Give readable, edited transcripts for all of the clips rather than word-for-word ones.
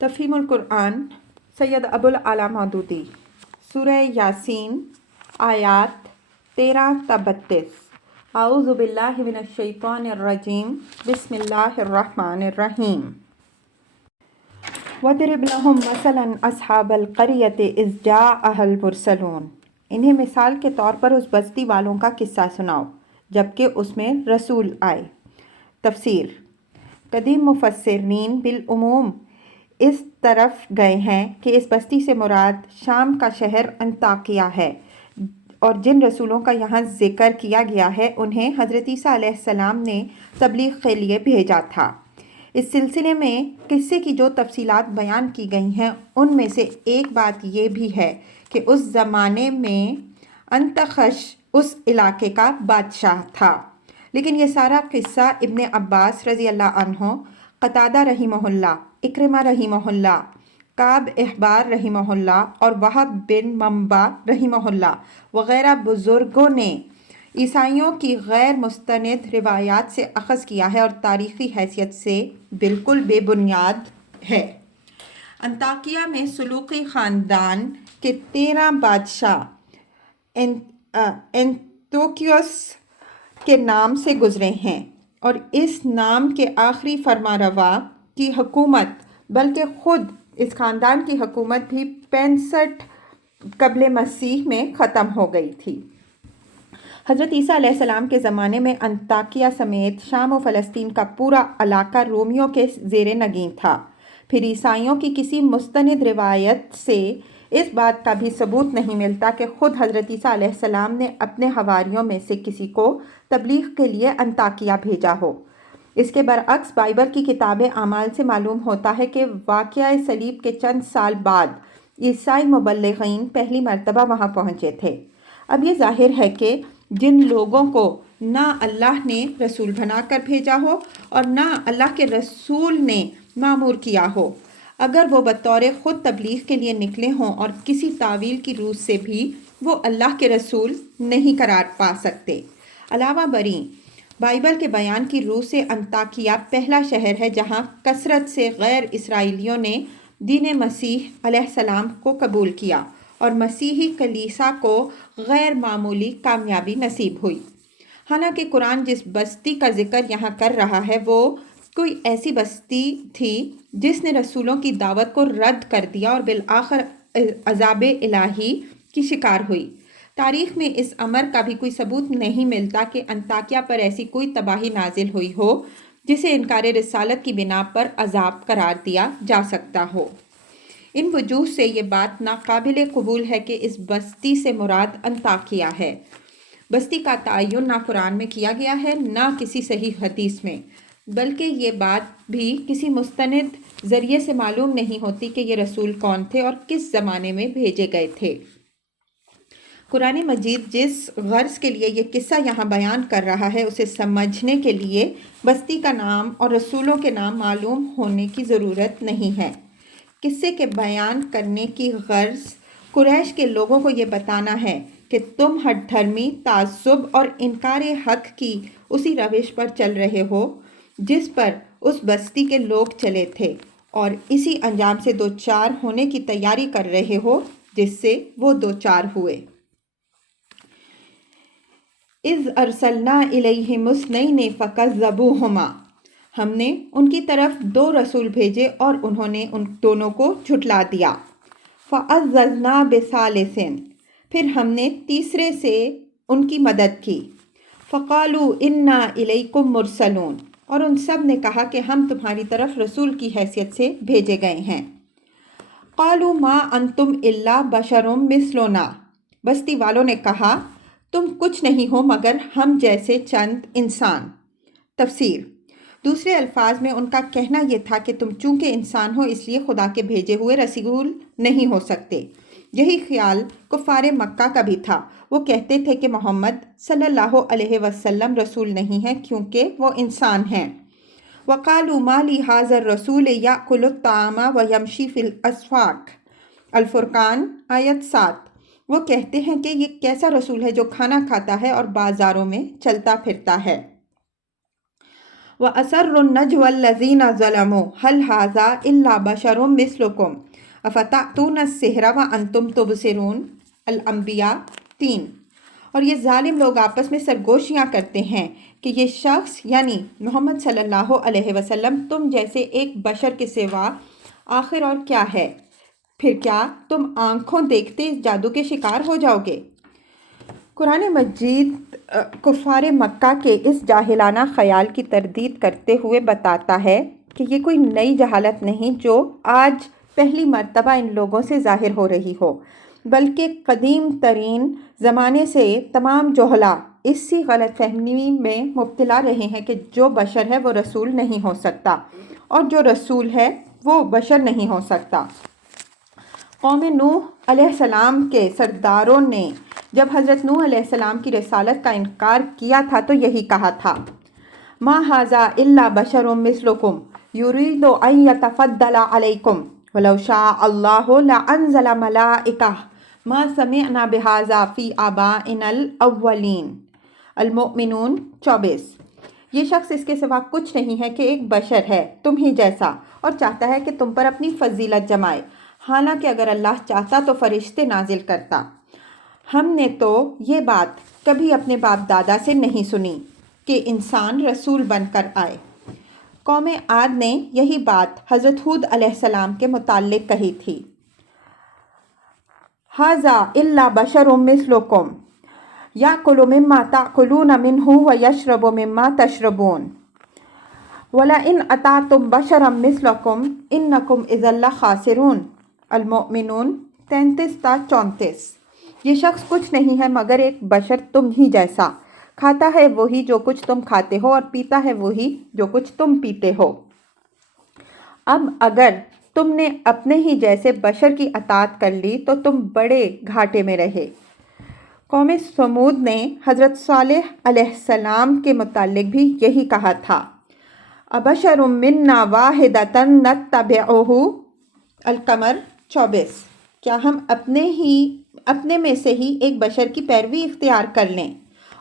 تفہیم القرآن سید ابوالعلا مودودی سورہ یاسین آیات 13 تا 32۔ اعوذ باللہ من الشیطان الرجیم بسم اللہ الرحمن الرحیم۔ وَاضْرِبْ لَهُمْ مَثَلًا أَصْحَابَ الْقَرْيَةِ إِذْ جَاءَهَا الْمُرْسَلُونَ۔ انہیں مثال کے طور پر اس بستی والوں کا قصہ سناؤ جبکہ اس میں رسول آئے۔ تفسیر: قدیم مفسرین بالعموم اس طرف گئے ہیں کہ اس بستی سے مراد شام کا شہر انطاکیہ ہے، اور جن رسولوں کا یہاں ذکر کیا گیا ہے انہیں حضرت عیسیٰ علیہ السلام نے تبلیغ کے لیے بھیجا تھا۔ اس سلسلے میں قصے کی جو تفصیلات بیان کی گئی ہیں ان میں سے ایک بات یہ بھی ہے کہ اس زمانے میں انتخش اس علاقے کا بادشاہ تھا، لیکن یہ سارا قصہ ابن عباس رضی اللہ عنہ، قتادہ رحمہ اللہ، اکرمہ رحمہ اللہ، کعب احبار رحمہ اللہ اور وہب بن منبع رحمہ اللہ وغیرہ بزرگوں نے عیسائیوں کی غیر مستند روایات سے اخذ کیا ہے اور تاریخی حیثیت سے بالکل بے بنیاد ہے۔ انطاکیہ میں سلوقی خاندان کے 13 بادشاہ انطوکیوس کے نام سے گزرے ہیں، اور اس نام کے آخری فرمانروا کی حکومت بلکہ خود اس خاندان کی حکومت بھی 65 قبل مسیح میں ختم ہو گئی تھی۔ حضرت عیسیٰ علیہ السلام کے زمانے میں انطاکیہ سمیت شام و فلسطین کا پورا علاقہ رومیوں کے زیر نگین تھا۔ پھر عیسائیوں کی کسی مستند روایت سے اس بات کا بھی ثبوت نہیں ملتا کہ خود حضرت عیسیٰ علیہ السلام نے اپنے حواریوں میں سے کسی کو تبلیغ کے لیے انطاکیہ بھیجا ہو۔ اس کے برعکس بائبل کی کتاب اعمال سے معلوم ہوتا ہے کہ واقعہ صلیب کے چند سال بعد عیسائی مبلغین پہلی مرتبہ وہاں پہنچے تھے۔ اب یہ ظاہر ہے کہ جن لوگوں کو نہ اللہ نے رسول بنا کر بھیجا ہو اور نہ اللہ کے رسول نے مامور کیا ہو، اگر وہ بطور خود تبلیغ کے لیے نکلے ہوں اور کسی تاویل کی روح سے بھی وہ اللہ کے رسول نہیں قرار پا سکتے۔ علاوہ بریں بائبل کے بیان کی روح سے انطاکیہ پہلا شہر ہے جہاں کثرت سے غیر اسرائیلیوں نے دین مسیح علیہ السلام کو قبول کیا اور مسیحی کلیسا کو غیر معمولی کامیابی نصیب ہوئی۔ حالانکہ قرآن جس بستی کا ذکر یہاں کر رہا ہے وہ کوئی ایسی بستی تھی جس نے رسولوں کی دعوت کو رد کر دیا اور بالآخر عذاب الہی کی شکار ہوئی۔ تاریخ میں اس امر کا بھی کوئی ثبوت نہیں ملتا کہ انطاکیہ پر ایسی کوئی تباہی نازل ہوئی ہو جسے انکار رسالت کی بنا پر عذاب قرار دیا جا سکتا ہو۔ ان وجوہ سے یہ بات ناقابل قبول ہے کہ اس بستی سے مراد انطاکیہ ہے۔ بستی کا تعین نہ قرآن میں کیا گیا ہے نہ کسی صحیح حدیث میں، بلکہ یہ بات بھی کسی مستند ذریعے سے معلوم نہیں ہوتی کہ یہ رسول کون تھے اور کس زمانے میں بھیجے گئے تھے۔ قرآن مجید جس غرض کے لیے یہ قصہ یہاں بیان کر رہا ہے اسے سمجھنے کے لیے بستی کا نام اور رسولوں کے نام معلوم ہونے کی ضرورت نہیں ہے۔ قصے کے بیان کرنے کی غرض قریش کے لوگوں کو یہ بتانا ہے کہ تم ہٹ دھرمی، تعصب اور انکار حق کی اسی روش پر چل رہے ہو جس پر اس بستی کے لوگ چلے تھے، اور اسی انجام سے دوچار ہونے کی تیاری کر رہے ہو جس سے وہ دوچار ہوئے۔ اِذْ أَرْسَلْنَا إِلَيْهِمُ اثْنَيْنِ فَكَذَّبُوهُمَا۔ ہم نے ان کی طرف 2 رسول بھیجے اور انہوں نے ان دونوں کو جھٹلا دیا۔ فَعَزَّزْنَا بِثَالِثٍ۔ پھر ہم نے تیسرے سے ان کی مدد کی۔ فَقَالُوا إِنَّا إِلَيْكُمْ مُرْسَلُونَ۔ اور ان سب نے کہا کہ ہم تمہاری طرف رسول کی حیثیت سے بھیجے گئے ہیں۔ قَالُوا مَا أَنْتُمْ إِلَّا بَشَرٌ مِثْلُنَا۔ بستی والوں نے کہا تم کچھ نہیں ہو مگر ہم جیسے چند انسان۔ تفسیر: دوسرے الفاظ میں ان کا کہنا یہ تھا کہ تم چونکہ انسان ہو اس لیے خدا کے بھیجے ہوئے رسول نہیں ہو سکتے۔ یہی خیال کفار مکہ کا بھی تھا۔ وہ کہتے تھے کہ محمد صلی اللہ علیہ وسلم رسول نہیں ہیں کیونکہ وہ انسان ہیں۔ وَقَالُوا مَا لِهَٰذَا الرَّسُولِ يَأْكُلُ الطَّعَامَ وَيَمْشِي فِي الْأَسْوَاقِ۔ الفرقان آیت 7۔ وہ کہتے ہیں کہ یہ کیسا رسول ہے جو کھانا کھاتا ہے اور بازاروں میں چلتا پھرتا ہے۔ وَأَسَرُّ النَّجْوَى الَّذِينَ ظَلَمُوا هَلْ هَذَا إِلَّا بَشَرٌ مِثْلُكُمْ أَفَتَأْتُونَ السِّحْرَ وَأَنْتُمْ تُبْصِرُونَ الانبیاء 3۔ اور یہ ظالم لوگ آپس میں سرگوشیاں کرتے ہیں کہ یہ شخص یعنی محمد صلی اللہ علیہ وسلم تم جیسے ایک بشر کے سوا آخر اور کیا ہے؟ پھر کیا تم آنکھوں دیکھتے اس جادو کے شکار ہو جاؤ گے؟ قرآن مجید کفار مکہ کے اس جاہلانہ خیال کی تردید کرتے ہوئے بتاتا ہے کہ یہ کوئی نئی جہالت نہیں جو آج پہلی مرتبہ ان لوگوں سے ظاہر ہو رہی ہو، بلکہ قدیم ترین زمانے سے تمام جہلا اسی غلط فہمی میں مبتلا رہے ہیں کہ جو بشر ہے وہ رسول نہیں ہو سکتا اور جو رسول ہے وہ بشر نہیں ہو سکتا۔ قوم نوح علیہ السلام کے سرداروں نے جب حضرت نوح علیہ السلام کی رسالت کا انکار کیا تھا تو یہی کہا تھا، ما ھذا الا بشر مثلکم یرید ان یتفضل علیکم ولو شاء اللہ لانزل ملائکہ ما سمعنا بھذا فی آبائنا الاولین۔ المؤمنون 24۔ یہ شخص اس کے سوا کچھ نہیں ہے کہ ایک بشر ہے تم ہی جیسا اور چاہتا ہے کہ تم پر اپنی فضیلت جمائے، حالانکہ اگر اللہ چاہتا تو فرشتے نازل کرتا۔ ہم نے تو یہ بات کبھی اپنے باپ دادا سے نہیں سنی کہ انسان رسول بن کر آئے۔ قوم عاد نے یہی بات حضرت ہود علیہ السلام کے متعلق کہی تھی، ھذا الا بشر مثلکم یأکل مما تأکلون منہ ویشرب مما تشربون ولئن أطعتم بشرا مثلکم انکم اذا لخاسرون۔ المؤمنون 33 تا 34۔ یہ شخص کچھ نہیں ہے مگر ایک بشر تم ہی جیسا، کھاتا ہے وہی جو کچھ تم کھاتے ہو اور پیتا ہے وہی جو کچھ تم پیتے ہو۔ اب اگر تم نے اپنے ہی جیسے بشر کی اطاعت کر لی تو تم بڑے گھاٹے میں رہے۔ قوم سمود نے حضرت صالح علیہ السلام کے متعلق بھی یہی کہا تھا، ابشر منا واحدۃ نتبعہ۔ القمر 24۔ کیا ہم اپنے میں سے ہی ایک بشر کی پیروی اختیار کر لیں؟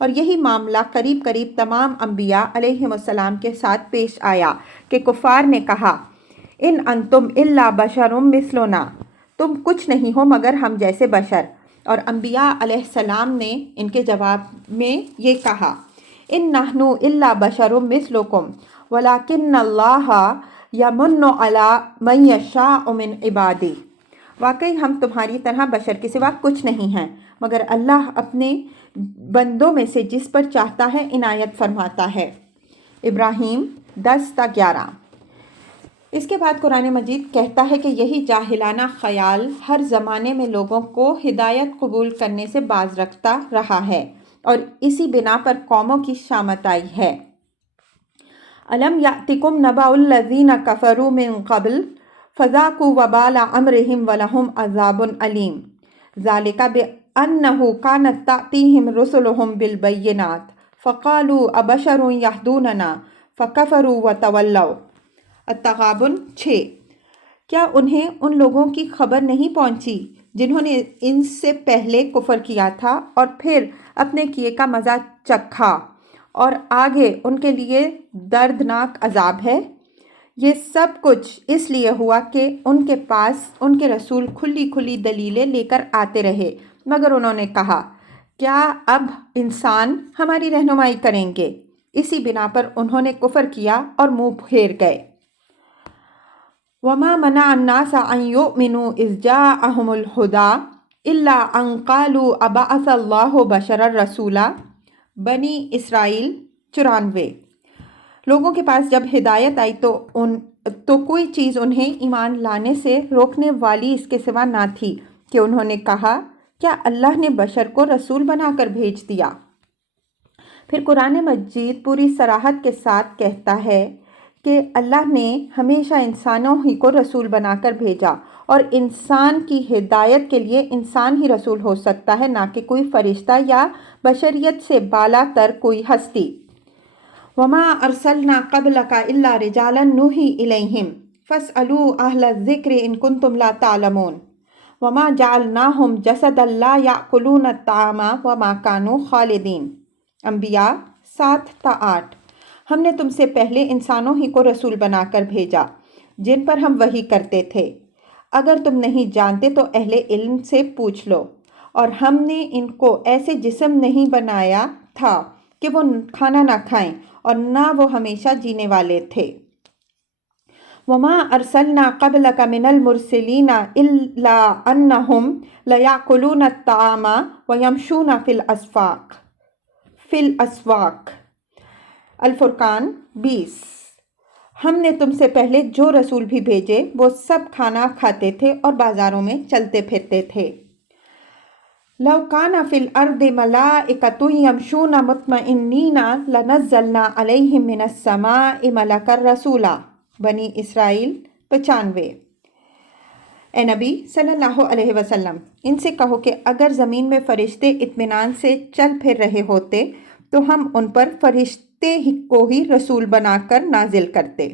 اور یہی معاملہ قریب قریب تمام انبیاء علیہم السلام کے ساتھ پیش آیا کہ کفار نے کہا، ان انتم الا بشر مثلنا، تم کچھ نہیں ہو مگر ہم جیسے بشر۔ اور انبیاء علیہ السلام نے ان کے جواب میں یہ کہا، ان نحن الا بشر مثلکم ولکن اللہ یمن علی من یشاء من عبادہ۔ واقعی ہم تمہاری طرح بشر کے سوا کچھ نہیں ہیں مگر اللہ اپنے بندوں میں سے جس پر چاہتا ہے عنایت فرماتا ہے۔ ابراہیم 10 تا 11۔ اس کے بعد قرآن مجید کہتا ہے کہ یہی جاہلانہ خیال ہر زمانے میں لوگوں کو ہدایت قبول کرنے سے باز رکھتا رہا ہے اور اسی بنا پر قوموں کی شامت آئی ہے۔ الم یأتکم نبأ الذین کفروا من قبل فذاقوا وبال امرهم ولهم عذاب علیم ذلک بأنہ کانت تأتیہم رسلہم بالبینات فقالوا ابشر یہدوننا فکفروا وتولوا۔ التغابن 6۔ کیا انہیں ان لوگوں کی خبر نہیں پہنچی جنہوں نے ان سے پہلے کفر کیا تھا اور پھر اپنے کیے کا مزہ چکھا اور آگے ان کے لیے دردناک عذاب ہے؟ یہ سب کچھ اس لیے ہوا کہ ان کے پاس ان کے رسول کھلی کھلی دلیلیں لے کر آتے رہے مگر انہوں نے کہا، کیا اب انسان ہماری رہنمائی کریں گے؟ اسی بنا پر انہوں نے کفر کیا اور منہ پھیر گئے۔ وَمَا مَنَعَ النَّاسَ أَن يُؤْمِنُوا إِذْ جَاءَهُمُ الْهُدَىٰ إِلَّا أَن قَالُوا أَبَعَثَ اللَّهُ بَشَرًا رَسُولًا۔ بنی اسرائیل 94۔ لوگوں کے پاس جب ہدایت آئی تو کوئی چیز انہیں ایمان لانے سے روکنے والی اس کے سوا نہ تھی کہ انہوں نے کہا، کیا اللہ نے بشر کو رسول بنا کر بھیج دیا؟ پھر قرآن مجید پوری صراحت کے ساتھ کہتا ہے کہ اللہ نے ہمیشہ انسانوں ہی کو رسول بنا کر بھیجا اور انسان کی ہدایت کے لیے انسان ہی رسول ہو سکتا ہے، نہ کہ کوئی فرشتہ یا بشریت سے بالا تر کوئی ہستی۔ وَمَا أَرْسَلْنَا قَبْلَكَ إِلَّا رِجَالًا نُوحِي إِلَيْهِمْ فَاسْأَلُوا أَهْلَ الذِّكْرِ إِن كُنتُمْ لَا تَعْلَمُونَ وَمَا جَعَلْنَاهُمْ جَسَدًا لَا يَأْكُلُونَ الطَّعَامَ وَمَا كَانُوا خَالِدِينَ۔ انبیاء 7 تا 8۔ ہم نے تم سے پہلے انسانوں ہی کو رسول بنا کر بھیجا جن پر ہم وحی کرتے تھے۔ اگر تم نہیں جانتے تو اہل علم سے پوچھ لو۔ اور ہم نے ان کو ایسے جسم نہیں بنایا تھا کہ وہ کھانا نہ کھائیں اور نہ وہ ہمیشہ جینے والے تھے۔ وما ارسلنا قبلك من المرسلین الا انہم لیأکلون الطعام ویمشون فی الاسواق۔ الفرقان 20۔ ہم نے تم سے پہلے جو رسول بھی بھیجے وہ سب کھانا کھاتے تھے اور بازاروں میں چلتے پھرتے تھے۔ لو کان فی الارض ملائکۃ یمشون مطمئنین لنزلنا علیہم من السماء ملکا رسولا۔ بنی اسرائیل 95۔ اے نبی صلی اللہ علیہ وسلم، ان سے کہو کہ اگر زمین میں فرشتے اطمینان سے چل پھر رہے ہوتے تو ہم ان پر فرشتے کو ہی رسول بنا کر نازل کرتے۔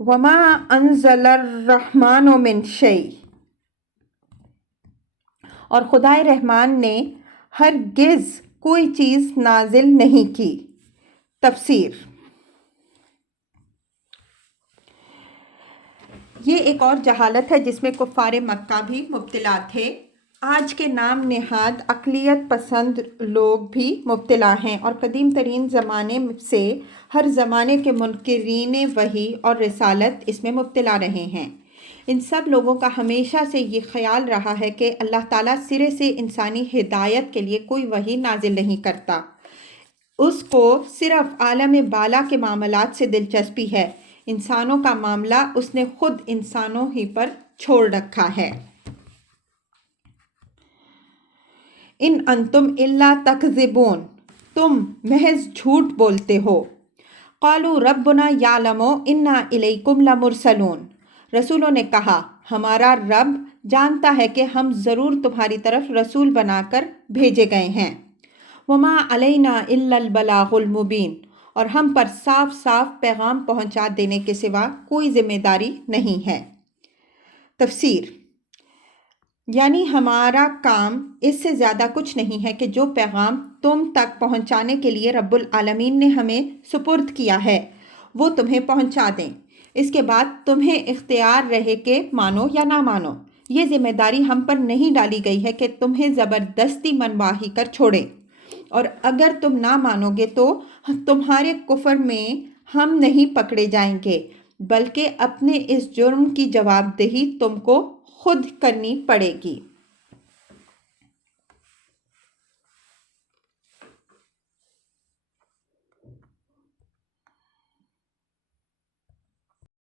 وما انزل الرحمن من شیء، اور خدائے رحمان نے ہرگز کوئی چیز نازل نہیں کی۔ تفسیر۔ یہ ایک اور جہالت ہے جس میں کفار مکہ بھی مبتلا تھے۔ آج کے نام نہاد اقلیت پسند لوگ بھی مبتلا ہیں اور قدیم ترین زمانے سے ہر زمانے کے منکرین وحی اور رسالت اس میں مبتلا رہے ہیں۔ ان سب لوگوں کا ہمیشہ سے یہ خیال رہا ہے کہ اللہ تعالیٰ سرے سے انسانی ہدایت کے لیے کوئی وحی نازل نہیں کرتا۔ اس کو صرف عالم بالا کے معاملات سے دلچسپی ہے۔ انسانوں کا معاملہ اس نے خود انسانوں ہی پر چھوڑ رکھا ہے۔ ان انتم الا تکذبون، تم محض جھوٹ بولتے ہو۔ قالوا ربنا یعلم انا الیکم لمرسلون، رسولوں نے کہا ہمارا رب جانتا ہے کہ ہم ضرور تمہاری طرف رسول بنا کر بھیجے گئے ہیں۔ وما علینا الا البلاغ المبین، اور ہم پر صاف صاف پیغام پہنچا دینے کے سوا کوئی ذمہ داری نہیں ہے۔ تفسیر۔ یعنی ہمارا کام اس سے زیادہ کچھ نہیں ہے کہ جو پیغام تم تک پہنچانے کے لیے رب العالمین نے ہمیں سپرد کیا ہے وہ تمہیں پہنچا دیں۔ اس کے بعد تمہیں اختیار رہے کہ مانو یا نہ مانو۔ یہ ذمہ داری ہم پر نہیں ڈالی گئی ہے کہ تمہیں زبردستی منواہی کر چھوڑیں، اور اگر تم نہ مانو گے تو تمہارے کفر میں ہم نہیں پکڑے جائیں گے، بلکہ اپنے اس جرم کی جواب دہی تم کو خود کرنی پڑے گی۔